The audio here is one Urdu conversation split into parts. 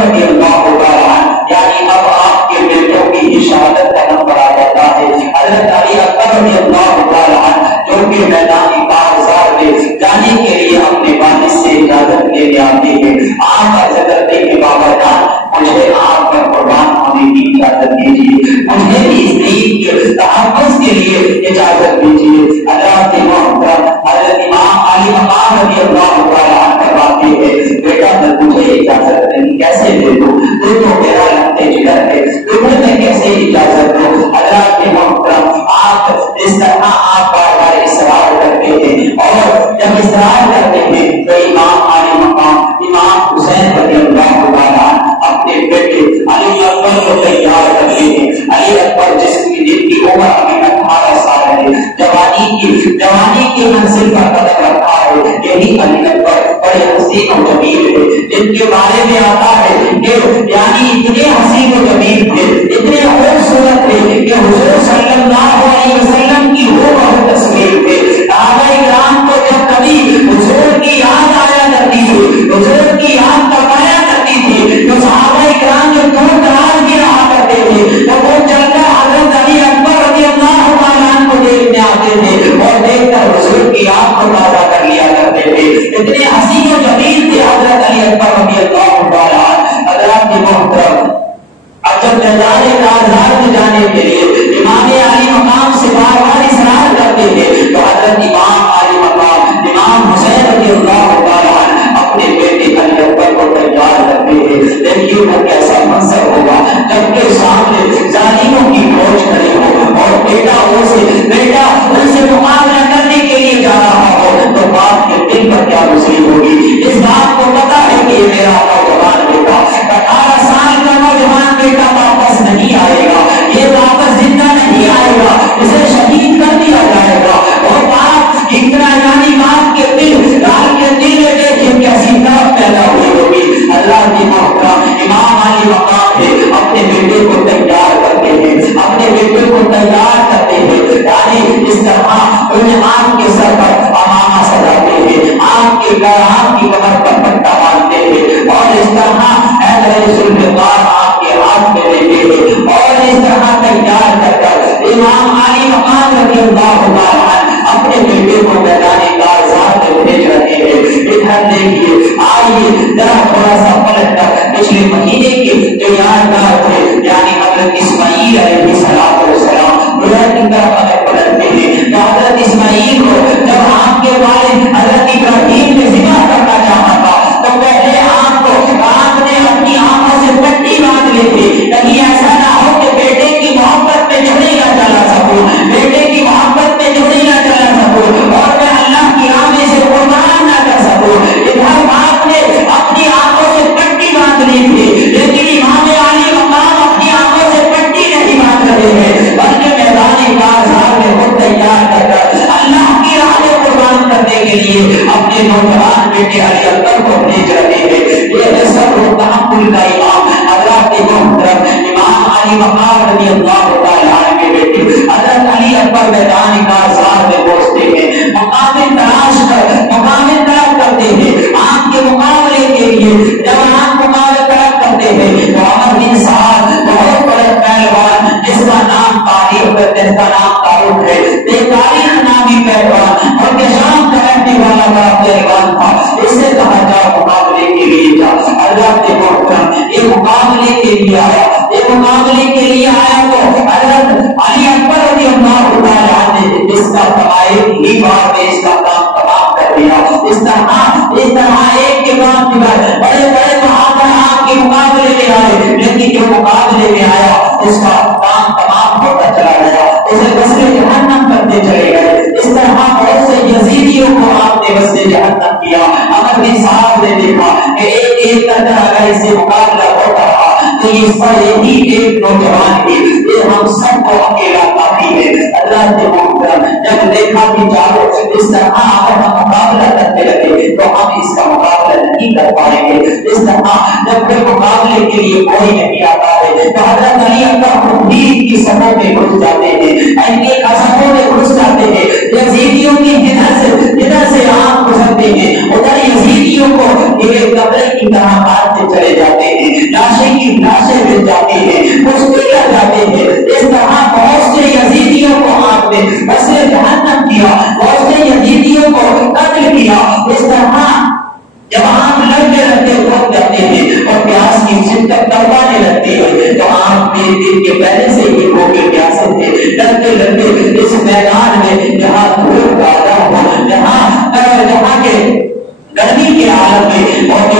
اکبر رضی اللہ تعالی عنہ، یعنی اب آپ کے بیٹوں کی ہی شہادت کا نمبر آ جاتا ہے۔ حضرت علی اکبر رضی اللہ تعالی عنہ جو کہ میدان کارزار میں جانے کے لیے اپنے والد سے اجازت لینے آتے ہیں، آپ عرض کرتے ہیں بابا جان مجھے آپ پر قربان ہونے کی اجازت دیجیے، مجھے بھی اس دین کے تحفظ کے لیے اجازت دیجیے۔ حضرت محترم حضرت امام علی مقام رضی اللہ تعالی عنہ فرماتے ہیں بیٹا میں تجھے اجازت نہیں کیسے دے دوں، تو میرا لگتے جگر ہے، تمہیں میں کیسے اجازت دوں؟ حضرت محترم آپ اس طرح آپ بار بار اصرار کرتے ہیں، اور جب اصرار کرتے ہیں تو امام علی مقام امام حسین رضی اللہ تعالی عنہ اپنے بیٹے علی اکبر کو تیار کرتے ہیں۔ علی اکبر جس کی عمر ابھی 18 سال ہے، جوانی کی منزل پر قدم رکھا ہے، یہی علی اکبر بڑے حسین و جمیل ہے، جن کے بارے میں آتا ہے کہ یعنی اتنے حسین و جمیل تھے، اتنے خوبصورت تھے کہ حضور صلی اللہ علیہ وسلم کی وہ بہت تصویر تھے۔ صحابہ کرام کو جب کبھی حضور کی یاد آیا کرتی تھی، حضور کی یاد فرمایا کرتی تھی، تو صحابہ کرام جو دور دراز بھی رہا کرتے تھے تو وہ چل کر حضرت علی اکبر رضی اللہ تعالیٰ عنہ کو دیکھنے آتے تھے، اور دیکھ کر حضور کی یاد کو تازہ کر لیا کرتے تھے۔ اتنے حسین و جمیل تھے حضرت علی اکبر رضی اللہ تعالیٰ عنہ۔ حضرات محترم اب جب میدان کارزار میں جانے کے لیے امام علی مقام سے بار بار اصرار کرتے تھے تو حضرت امام علی مقام امام حسین رضی اللہ تعالیٰ عنہ اپنے بیٹے علی اکبر کو تیار کرتے ہیں۔ دیکھیے وہ کیسا منظر ہوگا جب کہ سامنے ظالموں کی فوج کھڑی ہو اور بیٹا ان سے مقابلہ کرنے کے لیے جا رہا ہو، تو باپ کے دل پر کیا گزری ہوگی؟ اس بات کو پتا ہے کہ یہ میرا نوجوان بیٹا 18 سال کا نوجوان بیٹا واپس نہیں آئے گا، یہ واپس زندہ نہیں آئے گا، اسے شہید کر دیا جائے گا۔ اور باپ یعنی باپ کے دل میں دیکھیں کیسی طرف پیدا ہوئی ہوگی۔ اللہ کی محترم امام علی مقام ہے اپنے بیٹے کو تیار کرتے ہیں، اپنے بیٹے کو تیار کرتے ہیں، یعنی اس طرح انہیں آم کے سر پر امامہ سجاتے ہیں، آم کی کمر پر پٹا باندھتے ہیں، اور اس طرح ذوالفقار آپ کے ہاتھ میں لیتے ہیں، اور اس طرح تیار کر کر امام علی مقام رضی اللہ تعالیٰ عنہ اپنے بیٹے کو میدان کارزار میں بھیج رہے ہیں۔ ادھر دیکھیے، آئیے ذرا تھوڑا سا پلٹ کر پچھلے مہینے کے جو یادگار تھے یعنی حضرت اسماعیل علیہ السلام کی طرف اگر پلٹتے ہیں تو حضرت اسماعیل کو جب آپ کے والد حضرت ابراہیم نے ذبح کرنا چاہا تھا تو پہلے آپ نے اپنی آنکھوں سے پٹی باندھ لی تھی، کہیں ایسا نہ ہو کہ بیٹے کی محبت میں چھڑی نہ چلا سکوں، بیٹے کی محبت میں چھڑی نہ چلا سکوں، اور میں اللہ کی راہ میں سے قربان نہ کر سکوں۔ ادھر باپ نے اپنی آنکھوں سے پٹی باندھ لی تھی، لیکن امام علی مقام اپنی آنکھوں سے پٹی نہیں باندھ رہے ہیں، بلکہ میدان کارزار میں خود تیار کر کر اللہ کی راہ میں قربان کرنے کے لیے اپنے نوجوان بیٹے علی اکبر کو بھیج رہے ہیں۔ یہ صبر و تحمل کا امام حضرت محترم امام علی مقام رضی اللہ تعالیٰ عنہ کے بیٹے حضرت علی اکبر میدان کارزار میں پہنچتے ہیں، مقام تلاش کرتے ہیں آپ کے مقابلے کے لیے۔ جب آپ مقابلہ کرتے ہیں تو عمر بن سعد بہت بڑے پہلوان جس کا نام تاریخ ہے، تاریخ نامی پہلوان اور کے شام کا رہنے والا بڑا پہلوان تھا، اس سے کہا جا مقابلے کے لیے جا۔ اللہ کے محترم یہ مقابلے کے لیے آیا تو حضرت علی اکبر رضی اللہ تعالیٰ عنہ اس کا فوائد ہی بار میں اس کا کام تمام کر دیا۔ اس طرح ایک کے بعد بڑے بڑے محاذر آپ کے مقابلے میں آئے، لیکن جو مقابلے میں آیا اس کا کام تمام ہوتا چلا گیا، اسے وصل جہنم کرتے چلے گئے۔ اس طرح بہت سے یزیدیوں کو آپ نے وصل جہنم کیا۔ عمر بن سعد نے دیکھا کہ ایک کر اگر اسے مقابلہ ہوتا رہا تو اس پر یہی ایک نوجوان ہے، یہ ہم سب کو اکیلا کافی ہے۔ اللہ کے محترم جب دیکھا کہ چاروں اس طرح اگر ہم مقابلہ کرتے رہے تو ہم اس کا مقابلہ نہیں کر پائیں گے۔ اس طرح جب کوئی مقابلے کے لیے کوئی نہیں آتا ہے تو حضرت علی اکبر خود کی صفوں میں گھس جاتے ہیں، اینی صفوں میں گھس جاتے ہیں، یزیدیوں کی جدھر سے آپ گزرتے ہیں ادھر یزیدیوں کو ایک قبر کی طرح مارتے چلے جاتے ہیں۔ لاشیں مل جاتی ہیں، کشتی کر جاتے ہیں۔ اس طرح بہت سے یزیدیوں کو آپ نے ویسے جہنم کیا، بہت سے یزیدیوں کو قتل کیا۔ اس طرح جب آپ لڑتے لڑتے تھک جاتے ہیں اور پیاس کی شدت تڑپانے لگتی ہے تو آپ نے دن کے پہلے سے ہی بھوکے پیاسے تھے، لڑتے لڑتے اس میدان میں جہاں دھوپ زیادہ ہو، جہاں کے گرمی کے عالم میں اور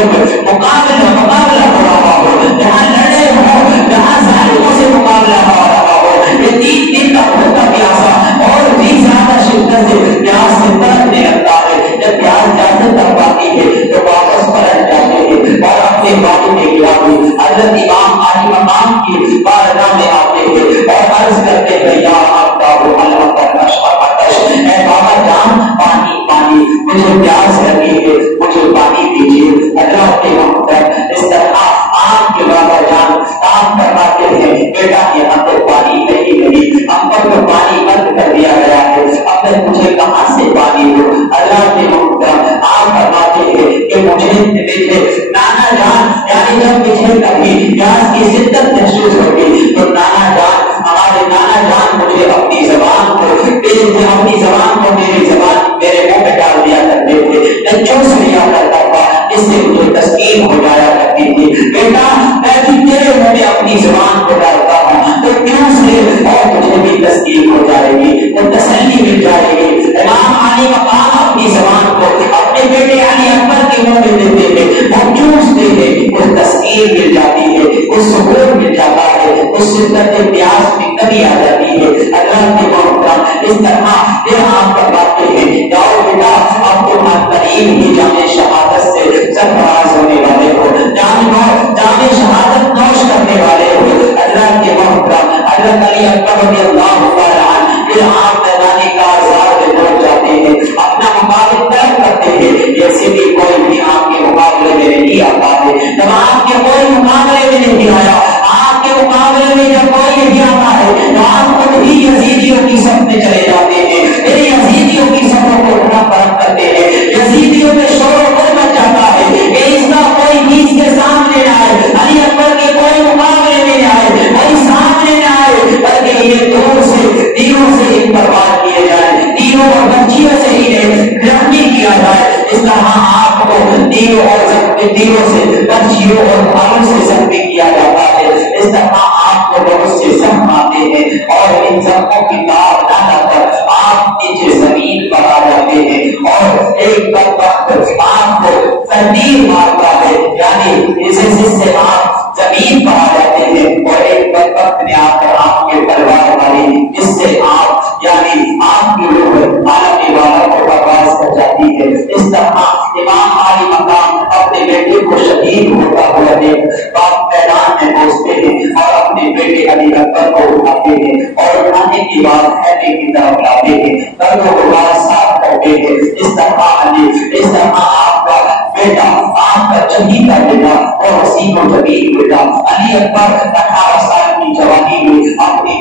مقابلہ ہو رہا ہو، جہاں لڑے ہو، جہاں ظالموں سے مقابلہ ہو رہا ہو، یہ 3 دن کا بھوکا پیاسا اور بھی زیادہ شدت سے پیاس سے تڑپنے لگتا ہے۔ جب پیاس زیادہ تڑپاتی ہے تو واپس پلٹ جاتے ہیں اور اپنے باتوں کے گرامی حضرت امام علی مقام کی بارگاہ میں آتے ہیں اور عرض کرتے ہیں یا اے بابا جان پانی پانی، مجھے پیاس لگی ہے، مجھے پانی دیجیے۔ اللہ کے محترم اس طرح آپ کے بابا جان کام کرواتے ہیں، بیٹا یہاں تو پانی نہیں، ہم پر تو پانی بند کر دیا گیا ہے، اب تک مجھے کہاں سے پانی دو۔ اللہ کے محترم آپ فرماتے ہیں کہ مجھے نانا جان، یعنی جب مجھے کبھی پیاس کی شدت محسوس ہوگی تو نانا جان، ہمارے نانا جان مجھے اپنی زبان کو میری زبان میرے منہ میں ڈال دیا کرتے تھے، میں چوس لیا کرتا تھا، اس سے مجھے تسکین ہو جایا کرتی تھی۔ بیٹا میں بھی تیرے منہ میں اپنی زبان کو ڈالتا ہوں تو کیوں سے اور مجھے بھی تسکین ہو جائے گی، تو تسلی مل جائے گی۔ امام علی مقام اپنی زبان کو اپنے بیٹے علی اکبر کے منہ میں دیتے ہیں، وہ چوستے ہیں، اس تسکین مل جاتی ہے، اس سکون مل جاتا ہے، اس شدت پیاس میں کمی آ جاتی ہے۔ اللہ کے محترم اس طرح یہ آپ فرماتے ہیں جاؤ بیٹا اب تم قریب ہی جامع شہادت سے سرفراز ہونے والے ہو، جامع شہادت نوش کرنے والے ہو۔ اللہ کے محترم حضرت علی اکبر رضی اللہ تعالی عنہ پھر آپ میدان کارزار میں پہنچ جاتے ہیں، اپنا مقابلہ طلب کرتے ہیں، جیسے کہ کوئی بھی آپ کے مقابلے میں نہیں آتا ہے۔ جب آپ کے کوئی مقابلے میں نہیں آیا، آپ کے مقابلے میں جب کوئی نہیں آتا ہے تو آپ خود ہی یزیدیوں کی صف میں چلے جاتے ہیں، پھر یزیدیوں کی صفوں کو اٹھا پرکھ کرتے ہیں، یزیدیوں میں شور و غل مچ جاتا ہے کہ اس کا کوئی بھی اس کے سامنے نہ آئے، علی اکبر کے کوئی مقابلے میں نہ آئے، کوئی سامنے نہ آئے، بلکہ یہ دور سے تیروں سے ان پر وار کیے جائیں، تیروں اور بچیوں سے انہیں زخمی کیا جائے۔ اس طرح آپ کو تیروں سے بچیوں اور بھالوں سے زخمی کیا جاتا ہے۔ اس طرح آپ کو بہت سے زخم آتے ہیں اور ان زخموں کی تاب نہ لا کر آپ نیچے زمین پر آ جاتے ہیں اور ایک وقت آپ کو تندیر مارتا ہے، یعنی اس سے آپ زمین پر آ جاتے ہیں اور ایک وقت میں آپ کے تلوار والی جس سے آپ یعنی آپ کی روح عالم والا کو برباد کر جاتی ہے۔ اس طرح امام علی مقام اپنے بیٹے کو شہید ہوتا ہوا دیکھ باپ میدان میں پہنچتے ہیں اور اپنے بیٹے علی اکبر کو اٹھاتے ہیں اور اٹھانے کی بات خیمے کی طرف لاتے ہیں، دردوں کو صاف کرتے ہیں۔ اس طرح آپ کا بیٹا، آپ کا چہیتا بیٹا اور حسین و جمیل بیٹا علی اکبر 18 سال کی جوانی میں اپنی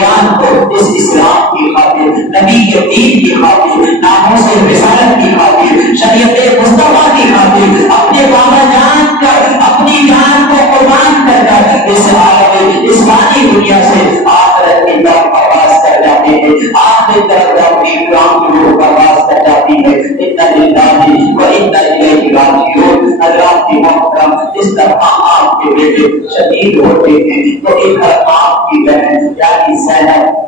جان کو اس اسلام کی خاطر، نبی کے دین کی خاطر، ناموس رسالت کی خاطر، شریعت مصطفیٰ کی خاطر اپنے بابا جان کر اپنی جان کو قربان کر کر اس فانی دنیا سے آخرت کی طرف پرواز کر جاتے ہیں، آخرت طرف اپنی اسلام کی روح پرواز کر جاتی ہے۔ انا للہ و انا الیہ راجعون۔ اللہ کی محترم اس طرح آپ کے بیٹے شہید ہوتے ہیں تو ایک آپ کی بہن یعنی زینب،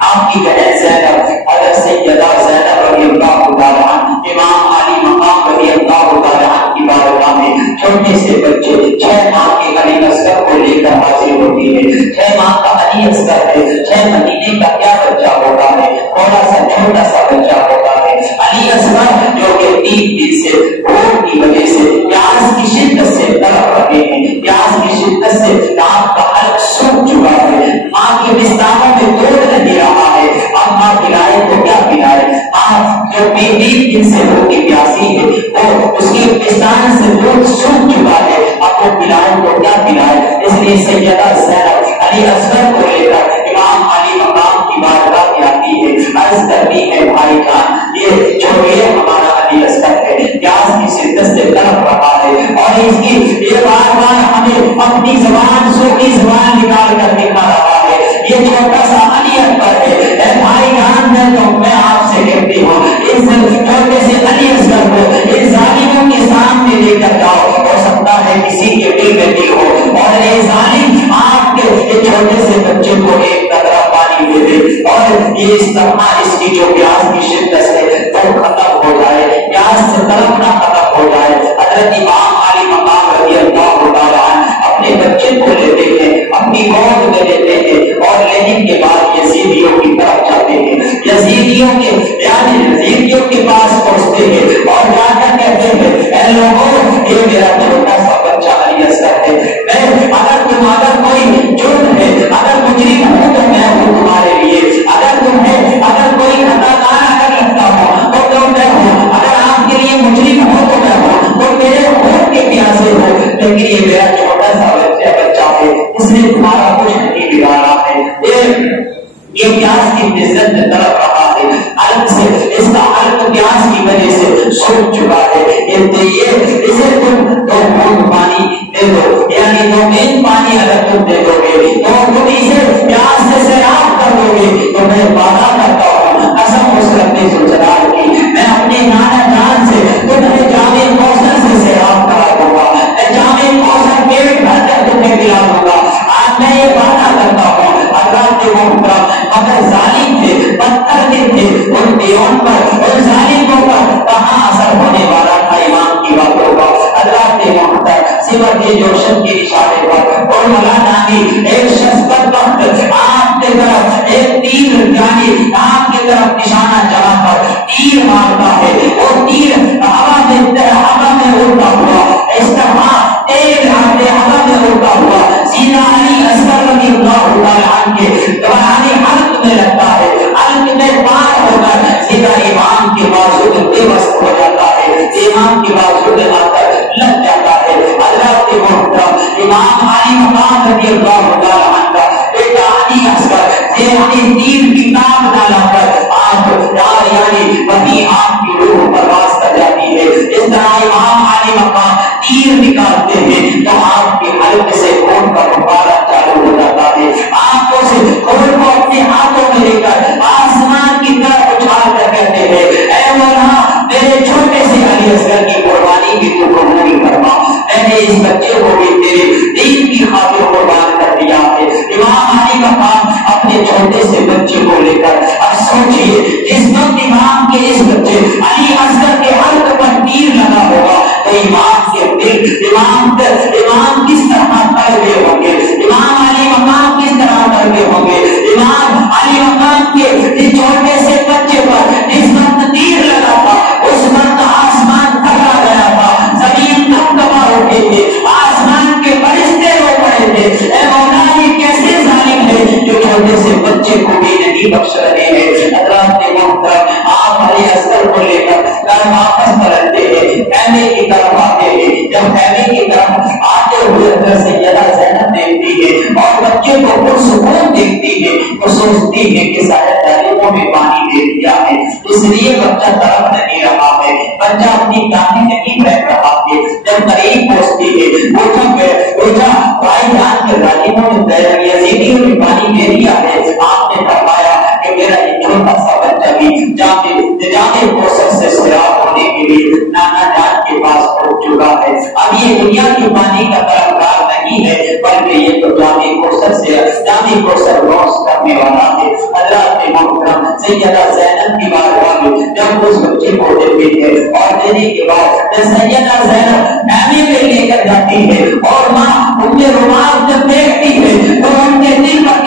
آپ کی بہن زینب حضرت سیدہ زینب رضی اللہ تعالی عنہ امام علی مقام رضی اللہ تعالی عنہ کی بارگاہ میں چھوٹے سے بچے 6 ماہ کے علی اصغر کو لے کر حاضر ہوتی ہے۔ 6 ماہ کا علی اصغر ہے، 6 مہینے کا کیا بچہ ہوتا ہے، تھوڑا سا چھوٹا سا بچہ ہوتا ہے۔ علی اصغر جو کہ 3 دن سے بھوک کی وجہ سے پیاس کی شدت سے تڑپ رہے ہیں، پیاس کی شدت سے ناک کا حلق سوکھ چکا ہے، ماں کے بستروں میں دودھ نہیں رہا ہے، اب ماں پلائے تو کیا پلائے، ماں جو 3 دن سے بھوکی پیاسی ہے وہ اس کی بستر سے دودھ سوکھ چکا ہے، اب وہ پلائے تو کیا پلائے۔ اس لیے سیدہ زینب علی اصغر کو لے کر امام علی مقام کی بارگاہ میں آتی ہے، عرض کرتی ہے بھائی جان یہ جو ہمارا علی اصغر ہے پیاس کی شدت سے تڑپ رہا ہے اور اس کی یہ بار بار ہمیں ڈال کر دکھا رہا ہے. یہ چھوٹا سا علی اکبر ہے. اے بھائی جان میں آپ سے کہتی ہوں اس چھوٹے سے علی اصغر کو ان ظالموں کے سامنے لے کر جاؤ. ہو سکتا ہے کسی کے دل میں بھی ہو اور اے ظالم آپ کے چھوٹے سے بچے کو ایک قطرہ پانی دے دے اور یہ اس طرح اس کی جو پیاس کی شدت ہے وہ ختم ہو جائے, پیاس سے تڑپنا ختم ہو جائے. حضرت امام علی مقام رضی اللہ تعالیٰ اپنے بچے کو لیتے ہیں, اپنی گود میں لیتے ہیں اور لینے کے بعد یزیدیوں کی طرف جاتے ہیں. یزیدیوں کے پاس پہنچتے ہیں اور جا کر کہتے ہیں اے لوگوں یہ میرا چھوٹا سا بچہ علی اصغر ہے. اگر کوئی جرم ہے, اگر مجرم ہوں تو میں ہوں تمہارے لیے. اگر کوئی خطا کار اگر لگتا ہوں تو میں ہوں. اگر آپ کے لیے مجرم ہو تو میں ہوں, تو میرے خون کے پیاسے ہو. لیکن یہ میرا چھوٹا سا بچہ ہے, اس نے تمہارا کچھ نہیں بگاڑا ہے. یہ پیاس کی عزت میں تڑپ رہا ہے, الگ سے اس کا الگ پیاس کی وجہ سے سوچ چکا ہے. اسے تم دو بوند پانی دے دو, یعنی 2 بوند پانی اگر تم دے دو گے تو تم اسے پیاس سے سیراب کر دو گے. تو میں وعدہ کرتا ہوں قسم اس رب ذوالجلال کی, میں اپنے نانا جان سے تمہیں جامع کوثر سے سیراب کرا دوں گا. میں جامع کوثر پیٹ بھر کر تمہیں پلا دوں گا. آج میں یہ وعدہ کرتا ہوں. اللہ کے محترم مگر ظالم تھے, پتھر تھے, ان دیوان پر ان ظالموں پر کہاں اثر ہونے والا تھا ایمان کی باتوں کا. اللہ کے محترم سوا کے جوشن کے اشارے پر اور مولانا کی ایک شخص پر آپ کے طرف ایک تیر جانی آپ کی طرف نشانہ چلا کر تیر مارتا ہے. وہ تیر ہوا میں اڑتا ہوا اس طرح تیز ہوا میں اڑتا ہوا سیدھا علی اصغر رضی اللہ تعالیٰ عنہ کے دورانے حلق میں لگتا ہے. حلق میں پار ہو کر سیدھا امام کے بازو میں بے بس ہو جاتا ہے. امام کے بازو میں آ کر لگ جاتا ہے. حضرت محترم امام علی مقام رضی اللہ تعالیٰ عنہ کا بیٹا علی اصغر تیر کی تاب ڈالا کر آپ یعنی وہی آپ کی روح پرواز کر جاتی ہے. اس طرح امام علی مقام تیر نکالتے ہیں تو آپ کے حلق سے خون کا فوارہ چالو ہو جاتا ہے. آنکھوں سے خون کو اپنے ہاتھوں میں لے کر آسمان کی طرف اچھال کر کہتے ہیں اے مولا میرے چھوٹے سے علی اصغر کی قربانی بھی تو قبول فرما. میں نے اس بچے کو بھی تیرے دین کی خاطر قربان کر دیا ہے. امام علی مقام اپنے چھوٹے سے بچے کو لے کر اب سوچئے جس وقت امام کے اس بچے علی اصغر کے حلق پر تیر لگا ہوگا تو امام کے دل امام کس طرح تڑپے ہوں گے, امام علی مقام کس طرح تڑپے ہوں گے. امام علی مقام کے چھوٹے سے بچے پر جس وقت تیر لگا تھا اس وقت آسمان تھکا گیا تھا, زمین کبکبا اٹھے تھے, آسمان کے فرشتے رو پڑے تھے. اے مولا یہ کیسے ظالم ہے جو چھوٹے سے بچے کو بھی نہیں بخش رہے ہیں. حضرات محترم آپ علی اصغر کو لے کر واپس پلٹتے ہیں, خیمے کی طرف آتے ہیں. جب خیمے کی طرف آتے ہوئے اندر سیدہ زینب دیکھتی ہے اور بچے کو پرسکون دیکھتی ہے تو سوچتی ہے کہ شاید تعلیموں میں پانی دے دیا ہے اس لیے بچہ طرف نہیں رہا ہے, بچہ اپنی کہانی نہیں پھینک رہا ہے. جب قریب پہنچتی ہے پوچھا بھائی جان کے ظالموں نے یزیدیوں میں پانی دے دیا ہے. آپ نے فرمایا کہ میرا یہ چھوٹا سا بچہ بھی جامع کوثر سے سیراب ہونے کے لیے نانا جان کے پاس پہنچ چکا ہے. اب یہ دنیا کی پانی کا طلبگار نہیں ہے بلکہ یہ تو جامع کوثر روش کرنے والا ہے. حضرات محترم سیدہ زینب کی بارگاہ میں جب اس بچے کو دیتے ہیں اور دینے کے بعد سیدہ زینب خیمے پہ لے کر جاتی ہے اور ماں ان کے رومال جب دیکھتی ہے تو ان کے دل پر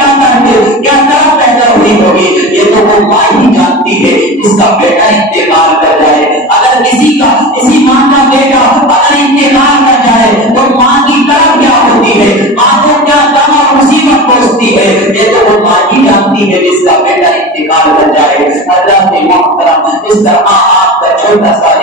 کیا طرف پیدا ہوئی ہوگی. یہ تو وہ ماں ہی جانتی ہے اس کا بیٹا انتقال کر جائے. اگر کسی ماں کا بیٹا اگر انتقال کر جائے تو ماں کی طرف کیا ہوتی ہے, ماں کو کیا غم اور مصیبت پہنچتی ہے. یہ تو وہ ماں ہی جانتی ہے جس کا بیٹا انتقال کر جائے. حضرات محترم اس طرح آپ کا چھوٹا سا